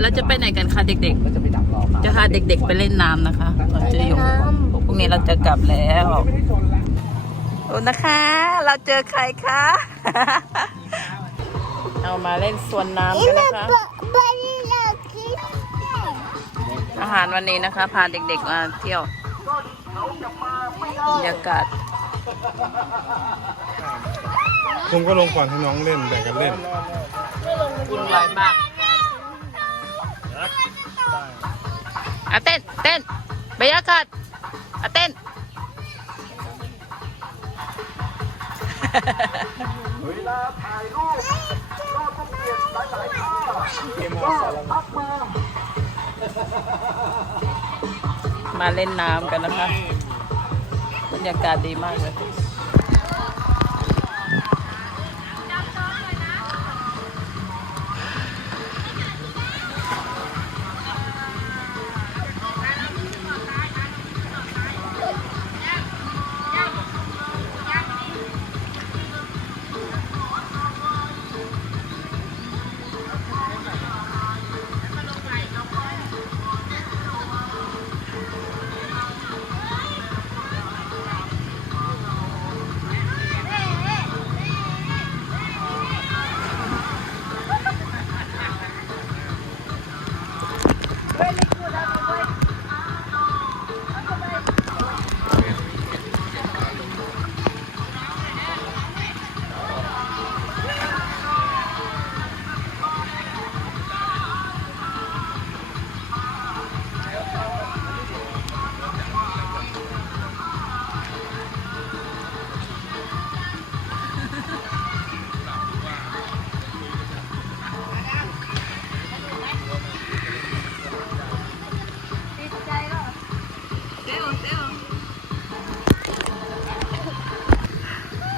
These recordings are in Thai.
เราจะไปไหนกันคะเด็กก็จะไปดักรอเขาๆ จะพาเด็กๆไปเล่นน้ำนะคะ เราจะอยู่พรุ่งนี้เราจะกลับแล้วโอ้นะคะ เราเจอใครคะ เอามาเล่นสวนน้ำกันนะคะ อาหารวันนี้นะคะ พาเด็กๆมาเที่ยวบรรยากาศ ผมก็ลงก่อนให้น้องเล่นแบ่งกันเล่น วุ่นวายมาก อะเต้นเต้นบรรยากาศอะเต้นมาเล่นน้ำกันนะคะ บรรยากาศดีมากเลย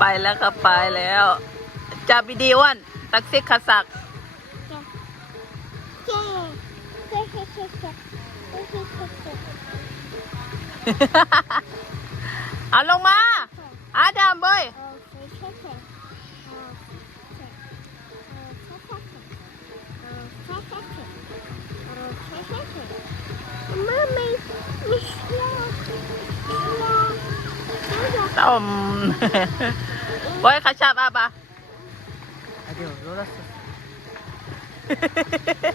ไปแล้วครับไปแล้วจับดีวันตักซิกขสักเอาลงมา อาดามเบยต้ม Voy a cachar, papá. เดี๋ยวรู้ Hehehehe.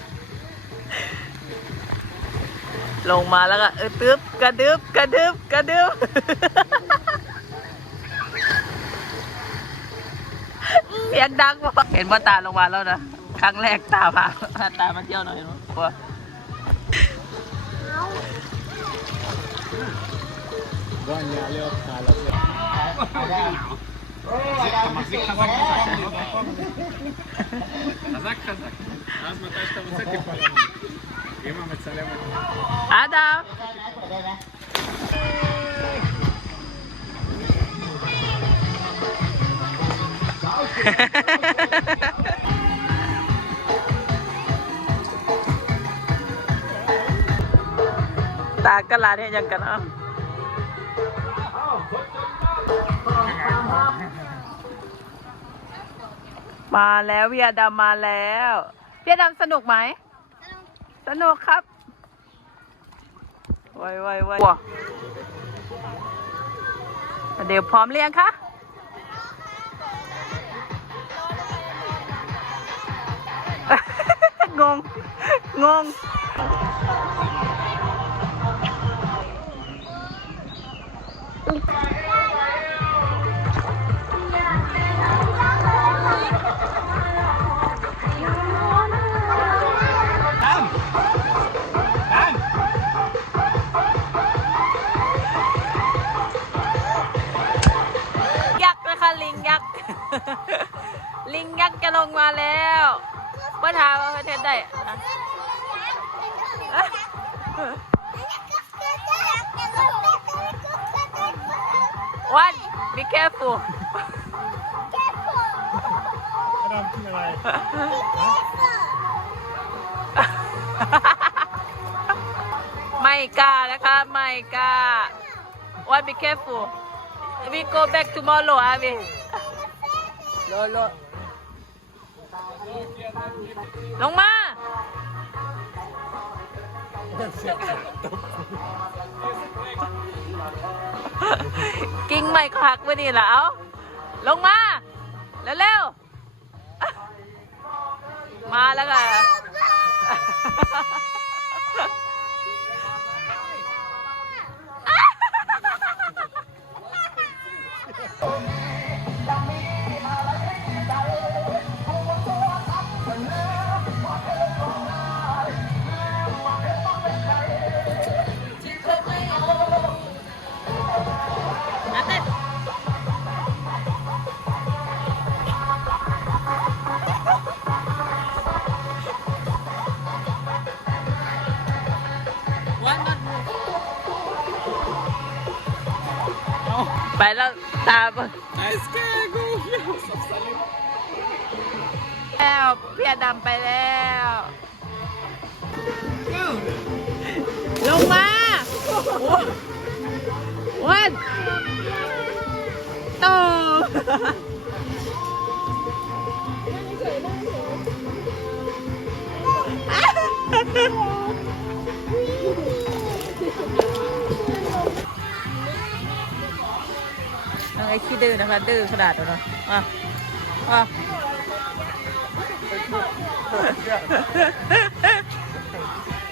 ลงมาแล้วก็เออตึ๊บกระดึ๊บกระดึ๊บกระดึ๊บเสียงดังมาเห็นว่าตาลงมาแล้วนะครั้งแรกตาผ่าตามาเที่ยวหน่อยเนาะกลัวว่างยาเรียกตาแล้ว มตากระลาเนี่ยยังกันเมาแล้วพี่อาดามมาแล้วพี่อาดามสนุกไหม สนุกครับไว้ไว้ไว้ว้าเดี๋ยวพร้อมเรียงคะงง งงยั ลิงยักษ์จะลงมาแล้วเพื่อถามว่าประเทศใดอะวัน be careful ดำกินอะไรไม่กล้านะคะไม่กล้าวัน be careful we go back tomorrow อาวิ โลโลลงมากิ้งไม่คักไว้นี่แล่ะเอาลงมา เร็วๆ มาแล้วก็อ่ ไปแล้วตามแล้วเพียดำไปแล้ว ลงมาวันโตฮ่าฮ่า ขี้ดื้อนะคะ ดื้อขนาดนั้นเนอะอะอะ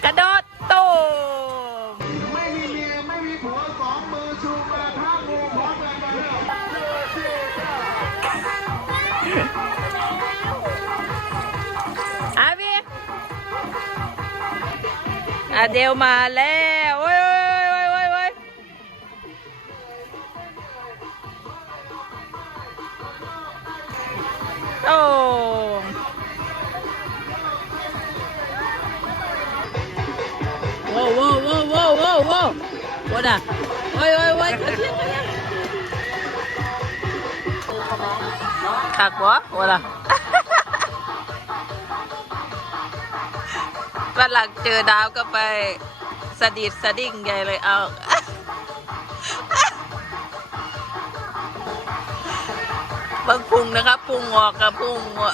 กระโดดตูมไม่มีเมียไม่มีผัวสองมือชูกระทะงูพร้อมกันมาแล้วอาบีอาเดลมาแล้ว โว้วโว้วโว้วโว้วโว้วโว้วโว้น่ะโอ้ยโอ้ยโอ้ยกระเทียมกระเทียมคักบ่โว้น่ะวันหลังเจอดาวก็ไปสะดิดสะดิ่งใหญ่เลยเอาบิ่งพุงนะครับพุงออกกับพุงออก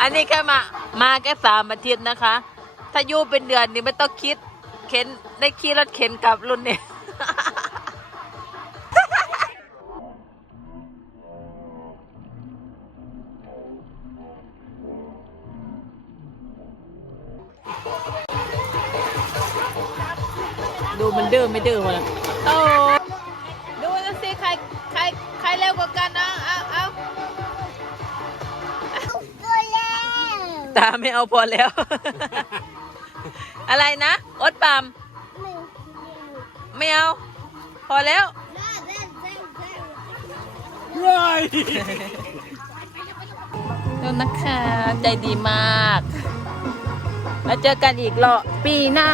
อันนี้แค่มา มาแค่สามอาทิตย์นะคะ ถ้าอยู่เป็นเดือนนี่ไม่ต้องคิด เข็นได้ขี่รถเข็นกลับรุ่นเนี่ยดูมันดื้อไม่ดื้อมาโอ้ดูนะสิใครใครใครเร็วกว่ากันนะเอาเอาตัวแล้วตาไม่เอาพอแล้ว อะไรนะอดปามหนึ่งไม่เอา พอแล้วน่าเล่นเล่นเล่น Right. ดูนะคะ ใจดีมาก แล้วเจอกันอีกรอบปีหน้า